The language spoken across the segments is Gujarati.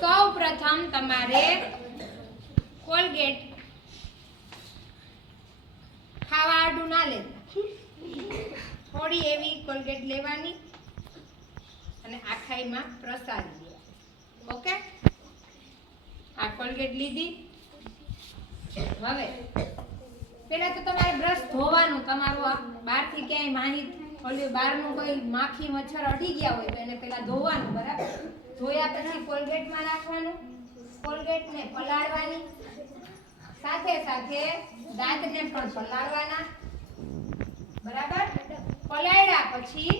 સૌ પ્રથમ તમારે કોલગેટ ખાવા આડું ના લેતા, થોડી એવી કોલગેટ લેવાની અને આખાઈમાં પ્રસારી દેવાની. ઓકે, આ કોલગેટ લીધી. હવે પેલા તો તમારે બ્રશ ધોવાનું. તમારું બહારથી ક્યાંય માહિત ઓલી બહારનું કોઈ માખી મચ્છર અડી ગયા હોય તો એને પેલા ધોવાનું. બરાબર, ધોયા પછી કોલગેટમાં નાખવાનું. કોલગેટને પલાળવાની, સાથે સાથે દાંતને પણ પલાળવાના. બરાબર, પલાળ્યા પછી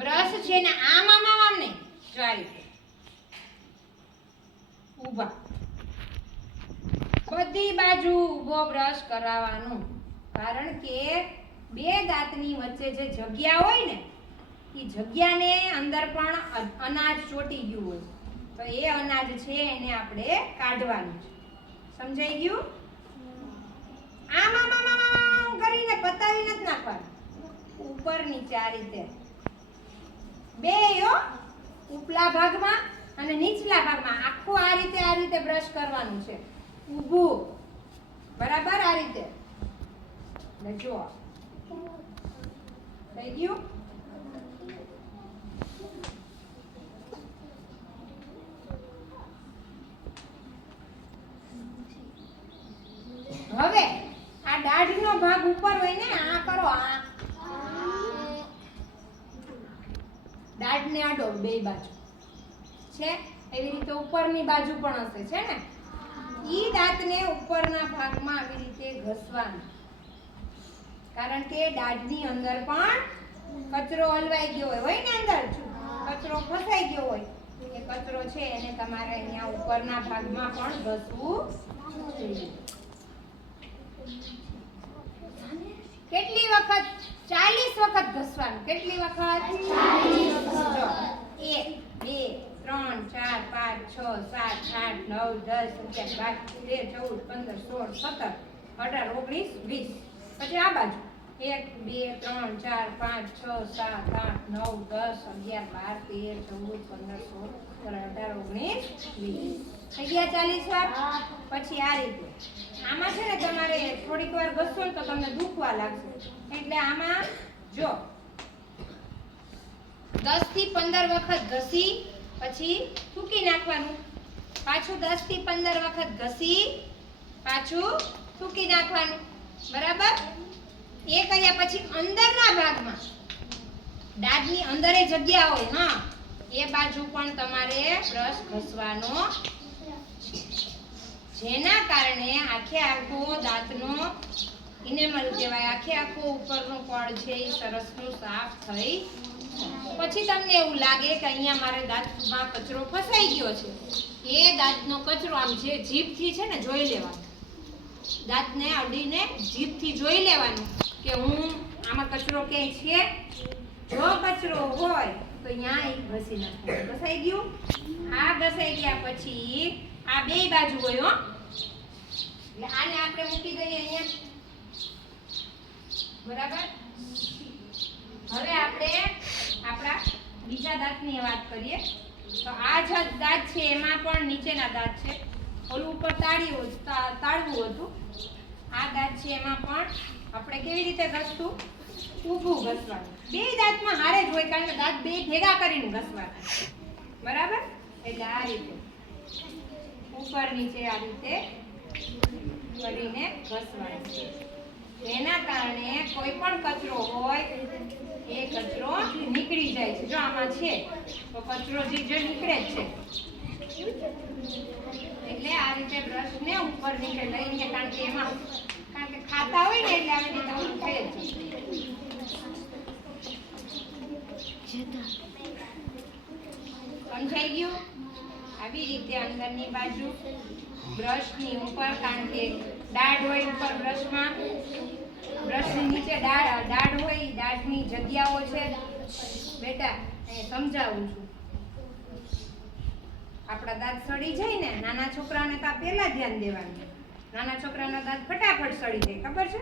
બ્રશ છે ને આમ આમ આમ નહીં, જો આ રીતે ઊભા બધી બાજુ ઊભો બ્રશ કરાવવાનો. કારણ કે બે દાંતની વચ્ચે જે જગ્યા હોય ને એ જગ્યાને અંદર પણ અનાજ ચોટી ગયું હોય તો એ અનાજ છે એને આપણે કાઢવાનું છે. સમજાઈ ગયું? આમ આમ આમ આમ કરીને પતાવી નથી નાખવાનું. ઉપર નીચે આ રીતે બે ઉપલા ભાગમાં અને નીચલા ભાગમાં આખું આ રીતે બ્રશ કરવાનું છે. ઊભું, બરાબર, આ રીતે. જો થઈ ગયું. હવે આ દાઢનો ભાગ ઉપર હોય ને, આ કરો, આ દાઢને આડો બે બાજુ છે એવી રીતે ઉપરની બાજુ પણ હશે, છે ને? ઈ દાંતને ઉપરના ભાગમાં આવી રીતે ઘસવાનું. કારણ કે દાઢની અંદર પણ કચરો હલવાઈ ગયો હોય ને, અંદર કચરો ફસાઈ ગયો હોય, એ કચરો છે એને તમારે અહીંયા ઉપરના ભાગમાં પણ ઘસવું જોઈએ. કેટલી વખત? 40 વખત ઘસવાનું. કેટલી વખત? 40. 1 2 3 4 5 6 7 8 9 10 11 12 13 14 15 16 17 18 19 20. પછી આ બાજુ 1 2 3 4 5 6 7 8 9 10 11 12 13 14 15 16 17 18 19 20. થઈ ગયા 40 વાર. પછી આ રીતે આમાં છે ને તમારે થોડીક વાર ઘસશો ને તો તમને દુખવા લાગશે. એટલે આમાં જો 10 થી 15 વખત ઘસી પછી થૂકી નાખવાનું. પાછું 10 થી 15 વખત ઘસી પાછું થૂકી નાખવાનું. બરાબર, એ કર્યા પછી અંદરના ભાગમાં દાઢની અંદર એ જગ્યા હોય, હા, એ બાજુ પણ તમારે બ્રશ ઘસવાનો, જેના કારણે આખે આખો દાંતનો ઇનેમલ કહેવાય, આખે આખો ઉપરનો પડ છે એ સરસનું સાફ થઈ. પછી તમને એવું લાગે કે અહીંયા મારે દાંતમાં કચરો ફસાઈ ગયો છે, એ દાંતનો કચરો આમ જે જીભથી છે ને જોઈ લેવાનો. દાંતને અડીને જીભથી જોઈ લેવાનું કે હું આમાં કચરો ક્યાંય છે. જો કચરો હોય તો અહીંયા એક ઘસી નાખવાનું. ઘસાઈ ગયું. આ ઘસાઈ ગયા પછી આ બે બાજુ હોય, હો, એટલે આને આપણે મૂકી દઈએ અહીંયા. બરાબર, હવે આપણે આપણા બીજા દાંતની વાત કરીએ. તો આ જે દાંત છે એમાં પણ નીચેના દાંત છે. ઓલું ઉપર તાળવું હતું. આ દાંત છે એમાં પણ આપણે કેવી રીતે ઘસતું? ઊભું ઘસવાનું. બે દાંતમાં હારે જ હોય, કારણ કે દાંત બે ભેગા કરીને ઘસવાના. બરાબર, એટલે આ રીતે ઉપર નીચે આ રીતે કરીને ઘસવાનું. એના કારણે કોઈ પણ કચરો હોય એ કચરો નીકળી જાય છે. જો આમાં છે તો કચરો જે નીકળે જ છે. એટલે આ રીતે બ્રશને ઉપર નીચે લઈને, કારણ કે ખાતા હોય ને એટલે આવી રીતે ઓલું થઈ જ સમજાઈ ગયું? આવી રીતે અંદરની બાજુ બ્રશની ઉપર, કારણ કે દાઢ હોય ઉપર બ્રશમાં, બ્રશની નીચે દાઢ હોય, દાઢની જગ્યાઓ છે. બેટા સમજાવું છું, આપણા દાંત સડી જાય ને, નાના છોકરાને તો પહેલા ધ્યાન દેવાનું. નાના છોકરાના દાંત ફટાફટ સડી જાય, ખબર છે?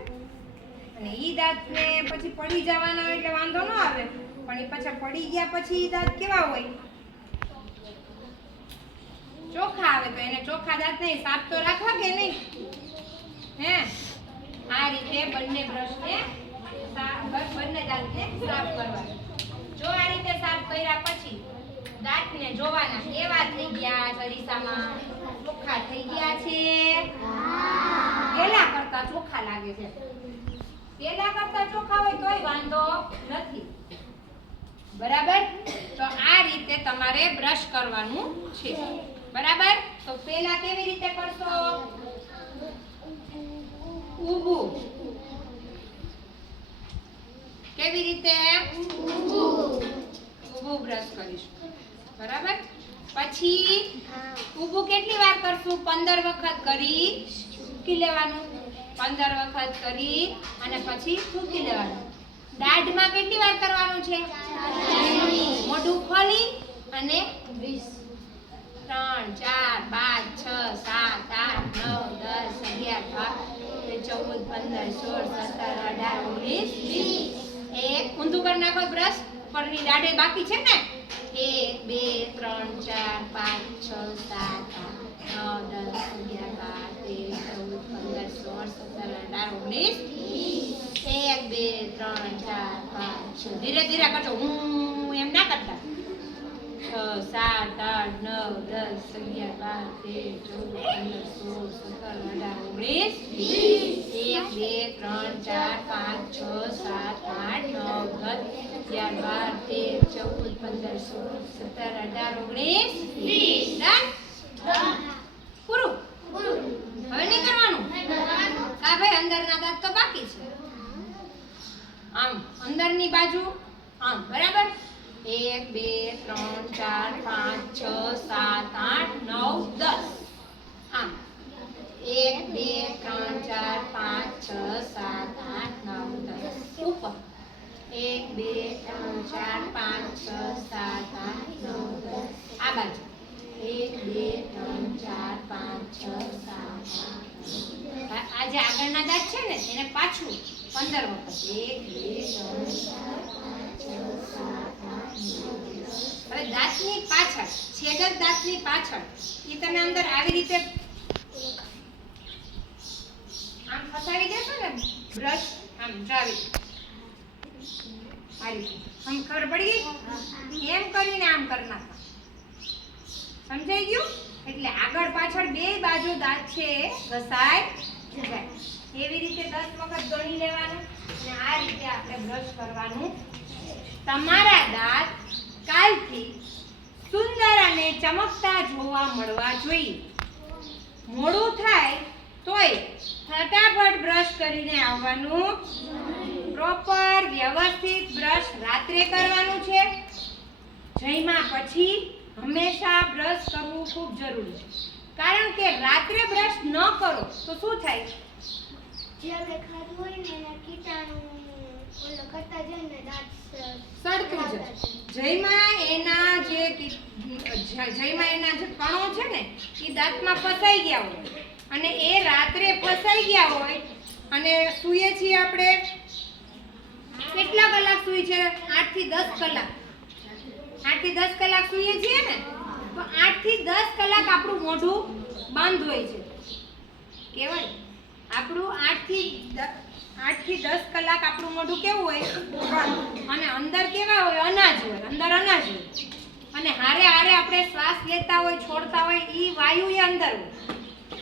અને ઈ દાંતને પછી પડી જવાના એટલે વાંધો ન આવે, પણ એ પાછા પડી ગયા પછી ઈ દાંત કેવા હોય? ચોખા આવે તો એને ચોખા દાંત નહીં, સાફ તો રાખવા કે નહીં? હે આ રીતે બંને બ્રશને બંને દાંતને સાફ કરવા. જો આ રીતે સાફ કર્યા પછી દાંતને જોવાના કેવા થઈ ગયા, અરીસામાં ચોખ્ખા થઈ ગયા છે. પેલા કરતા ચોખ્ખા લાગે છે. પેલા કરતા ચોખ્ખા હોય તોય વાંધો નથી. બરાબર? તો આ રીતે તમારે બ્રશ કરવાનું છે. બરાબર? તો પેલા કેવી રીતે કરશો? ઊભું. કેવી રીતે? ઊભું બ્રશ કરીશું. બરાબર? પછી ઊભું કેટલી વાર કરશું? 15 વખત કરી થૂકી લેવાનું. 15 વખત કરી અને પછી થૂકી લેવાનું. દાઢમાં કેટલી વાર કરવાનું છે? મોઢું ખોલી અને 20 3 4 5 6 7 8 9 10 11 12 13 14 15 16 17 18 19 20. એક ઊંધું કરી નાખો બ્રશ પરની દાઢે બાકી છે ને. 1 2 3 4 5 6 7 8 9 10 11 12 13 14 15 16 17 18 19 1 2 3 4 5 6. ધીરે ધીરે કરજો. હું એમ ના કરતા. 6 7 8 9 10 11 12 13 14 15 16 17 18 19 20. 1 2 3 4 5 6 7 8 9 10 11 13 14 15 16 17 18 19 20. ડન? પૂરું? હવે નહીં કરવાનું? હા ભાઈ, અંદરના દાંત તો બાકી છે. આમ અંદરની બાજુ આમ. બરાબર? 1 2 3 4 5 6 7 8 9 10. આમ 1 2 3 4 5 6 7 8 9 10. ઉપર 1 2 3 4 5 6 7 8 9 10. આ બાજુ 1 2 3 4 5 6 7 8. આ જે આગળના દાંત છે ને એને પાછું 15 વખત 1 2 3 4 5 6 7 8 9 10. હવે દાંતની પાછળ, છેદક દાંતની પાછળ એ તમે અંદર આવી રીતે આમ ફસાવી દેશો ને બ્રશ. આમ જાવી આ રીતે. આમ ખબર પડી ગઈ? એમ કરીને આમ કરી નાખો. સમજાઈ ગયું? એટલે આગળ પાછળ બે બાજુ દાંત છે ઘસાઈ જાય. એવી રીતે 10 વખત ગણી લેવાનું અને આ રીતે આપણે બ્રશ કરવાનું. તમારા દાંત કાલથી સુંદર અને ચમકતા જોવા મળવા જોઈએ. મોડું થાય તોય ફટાફટ બ્રશ કરીને આવવાનું. પ્રોપર વ્યવસ્થિત બ્રશ રાત્રે કરવાનું છે. જમ્યા પછી હંમેશા બ્રશ કરવું ખૂબ જરૂરી છે. કારણ કે રાત્રે બ્રશ ન કરો તો શું થાય? જે આપણે ખાધું હોય ને એના કીટાણુ ઓલો કરતા જાય ને દાંત સડતું જાય. જયમાં એના જે કણો છે ને એ દાંતમાં ફસાઈ ગયા હોય અને એ રાત્રે ફસાઈ ગયા હોય અને સૂઈએ છીએ આપણે કેટલા કલાક સૂઈ છે? 8 થી 10 કલાક. 8 થી 10 કલાક સૂઈએ છીએ ને તો 8 થી 10 કલાક આપણું મોઢું બંધ હોય છે. કેવાય આપણું 8 થી 10 કલાક આપણું મોઢું કેવું હોય? બંધ. અને અંદર કેવા હોય? અનાજ હોય. અંદર અનાજ હોય અને હારે હારે આપણે શ્વાસ લેતા હોય, છોડતા હોય એ વાયુ એ અંદર હોય.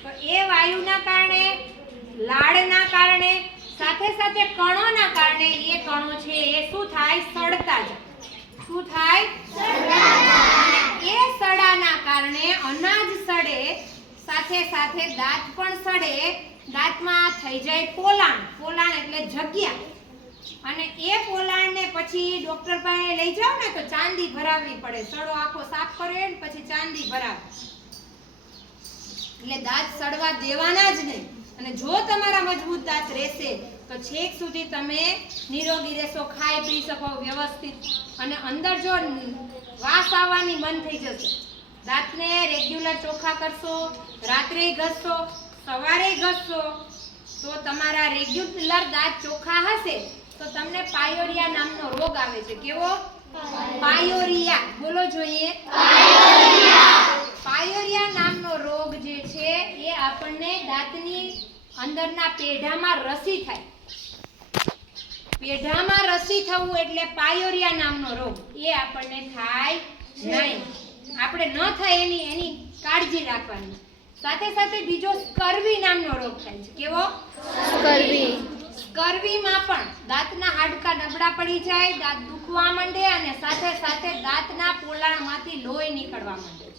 તો એ વાયુના કારણે, લાળના કારણે, સાથે સાથે કણોના કારણે એ કણો છે એ શું થાય? સડતા જાય. શું થાય? અને એ સડાના કારણે અનાજ સડે, સાથે સાથે દાંત પણ સડે. દાંતમાં થઈ જાય પોલાણ. પોલાણ એટલે જગ્યા. અને એ પોલાણને પછી ડોક્ટર પાસે લઈ જાવ ને તો ચાંદી ભરાવવી પડે. સડો આખો સાફ કરે ને પછી ચાંદી ભરાવે. એટલે દાંત સડવા દેવાના જ નહીં. અને જો તમારા મજબૂત દાંત રહેશે તો છેક સુધી તમે નિરોગી રહેશો, ખાઈ પી શકો વ્યવસ્થિત. અને અંદર જો વાસ આવવાની બંધ થઈ જશે. દાંતને રેગ્યુલર ચોખ્ખા કરશો, રાત્રે ઘસશો, સવારે ઘસશો તો તમારા રેગ્યુલર દાંત ચોખ્ખા હશે તો તમને પાયોરિયા નામનો રોગ આવે છે. કેવો? પાયોરિયા. બોલો જોઈએ. પાયોરિયા. પાયોરિયા અંદરના પેઢામાં રસી થાય. પેઢામાં રસી થવું એટલે પાયોરિયા નામનો રોગ. એ આપણને થાય નહીં. આપણે ન થાય એની કાળજી રાખવાની. સાથે સાથે બીજો સ્કર્વી નામનો રોગ થાય છે. કેવો? સ્કર્વીમાં પણ દાંતના હાડકાં નબળા પડી જાય, દાંત દુખવા માંડે અને સાથે સાથે દાંતના પોલાણમાંથી લોહી નીકળવા માંડે છે.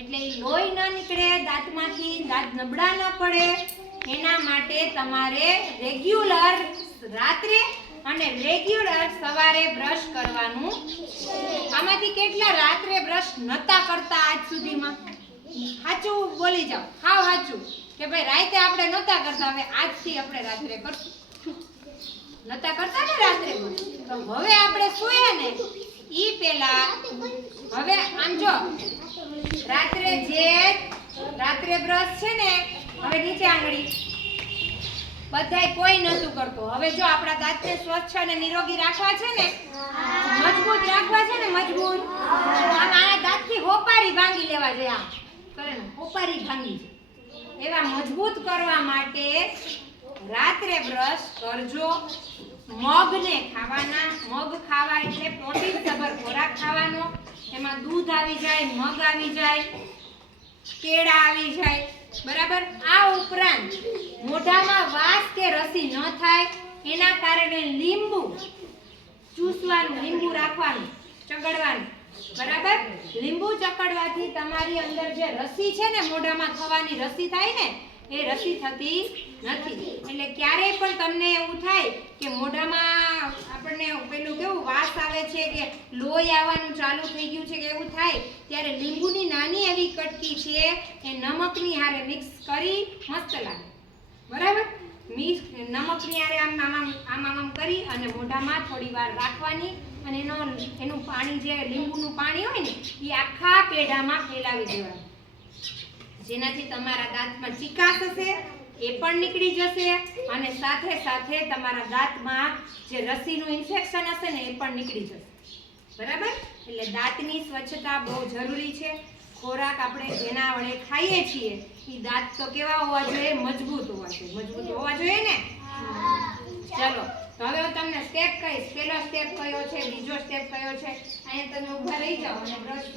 એટલે એ લોહી ન નીકળે દાંતમાંથી, દાંત નબળા ન પડે, એના માટે તમારે રેગ્યુલર રાત્રે અને રેગ્યુલર સવારે બ્રશ કરવાનું. આમાંથી કેટલા રાત્રે બ્રશ નતા કરતા આજ સુધીમાં? સાચું બોલી જાઓ, હાવ સાચું કે ભાઈ રાતે આપણે નતા કરતા, હવે આજથી આપણે રાત્રે કરશું. નતા કરતા ને રાત્રે, તો હવે આપણે સૂઈએ ને ઈ પહેલા હવે આમ જો રાત્રે બ્રશ છે ને, હવે નીચે આંગળી બધાય કોઈ નતું કરતો. હવે જો આપણા દાંતને સ્વચ્છ અને નિરોગી રાખવા છે ને, મજબૂત રાખવા છે ને, મજબૂત આના દાંતથી હોપારી ભાંગી લેવા જોઈએ. આમ કરે ને હોપારી ભાંગી છે, એવા મજબૂત કરવા માટે રાત્રે બ્રશ કરજો. મગને ખાવાના. મગ ખાવા એટલે પ્રોટીન સભર ખોરાક ખાવાનો. એમાં દૂધ આવી જાય, મગ આવી જાય, કેળા આવી જાય, બરાબર. આ ઉપરાંત મોઢામાં વાસ કે રસી ન થાય એના કારણે લીંબુ ચૂસવાનું, લીંબુ રાખવાનું, ચગડવાનું, બરાબર. લીંબુ ચકડવાથી તમારી અંદર જે રસી છે ને, મોઢામાં થવાની રસી થાય ને, એ રસી થતી નથી. એટલે ક્યારેય પણ તમને એવું થાય કે મોઢામાં આપણને પેલું કેવું વાસ આવે છે કે લોહી આવવાનું ચાલુ થઈ ગયું છે કે એવું થાય, ત્યારે લીંબુની નાની એવી કટકી છે એ નમકની હારે મિક્સ કરી મસ્ત લાગે, બરાબર. નમકની હારે આમ કરી અને મોઢામાં થોડી વાર રાખવાની અને એનું પાણી, જે લીંબુનું પાણી હોય ને, એ આખા પેઢામાં ફેલાવી દેવાનું. જેનાથી તમારા દાંતમાં ચીકાશ હશે એ પણ નીકળી જશે અને સાથે સાથે તમારા દાંતમાં જે રસીનું ઇન્ફેક્શન હશે ને, એ પણ નીકળી જશે, બરાબર. એટલે દાંતની સ્વચ્છતા બહુ જરૂરી છે. ખોરાક આપણે જેના વડે ખાઈએ છીએ એ દાંત તો કેવા હોવા જોઈએ? મજબૂત હોવા જોઈએ. મજબૂત હોવા જોઈએ ને. ચલો, તો હવે હું તમને સ્ટેપ કહીશ. પહેલો સ્ટેપ કયો છે, બીજો સ્ટેપ કયો છે, અહીંયા તમે ઊભા રહી જાઓ અને બ્રશ